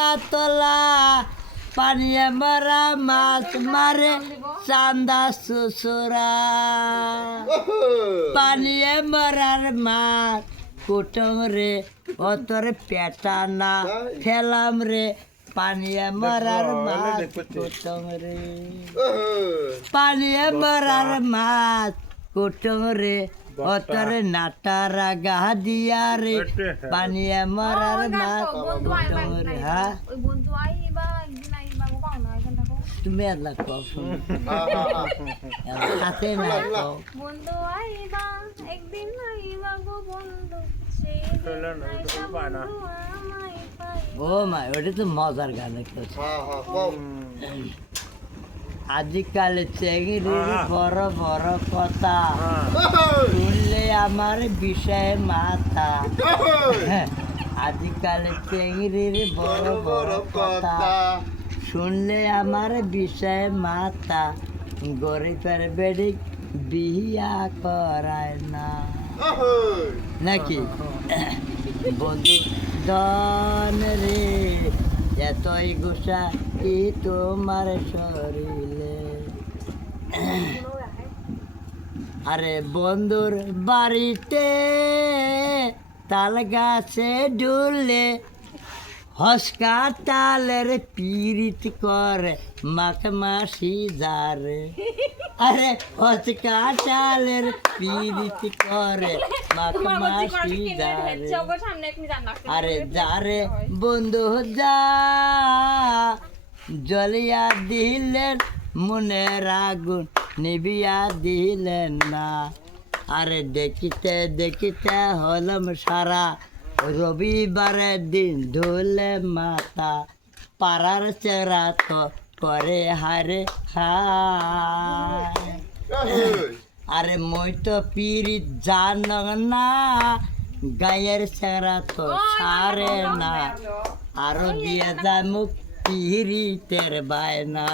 কাতলা পানিয়ে মারা মাছ মারে চান্দা শ্বশুরা পানিয়ে মারার মাছ কুটুম রে অতর পেটা না ফেলাম রে পানিয়ে মারার মাছ কুটুম রে পানিয়ে মারার মাছ কুটুম রে অতর নাটারা গা দিয়া রে পানিয়ে মারার মাছ কুটুম রে হ্যাঁ তুমি এলা কও হাতে না কও বন্ধু আইবা একদিন আইবা গো বন্ধু সেই ও মা ওটা তো মজার গান একটা আজকাল চেংড়ির বড় বড় কথা শুনলে আমার বিষয়ে মাথা আজকাল চেংড়ির বড় বড় কথা শুনলে আমার বিষয়ে মাথা গরিবের বেড়ি বিয়া করায় না নাকি বন্ধু দন রে এতই গোসা কি তোমার শরীরে আরে বন্ধুর বাড়িতে তাল গাছে ডুললে হসকা তালের পিরিত করে মাখ মাসি যারে আরে হসকা তালের পিরিত করে মাখ মাসি যারে আরে যারে বন্ধু যা জ্বলিয়া দিলেন মনের আগুন নিবিয়া দিলেন না আরে দেখিতে দেখিতে হলম সারা রবিবারের দিন ধুলে মাথা পাড়ার চেরা তো করে হারে হায় আরে মই তো পিরিত জান না গায়ের চেরা তো সারে না আরো দিয়ে যায় মুখ পিরিতের বায়না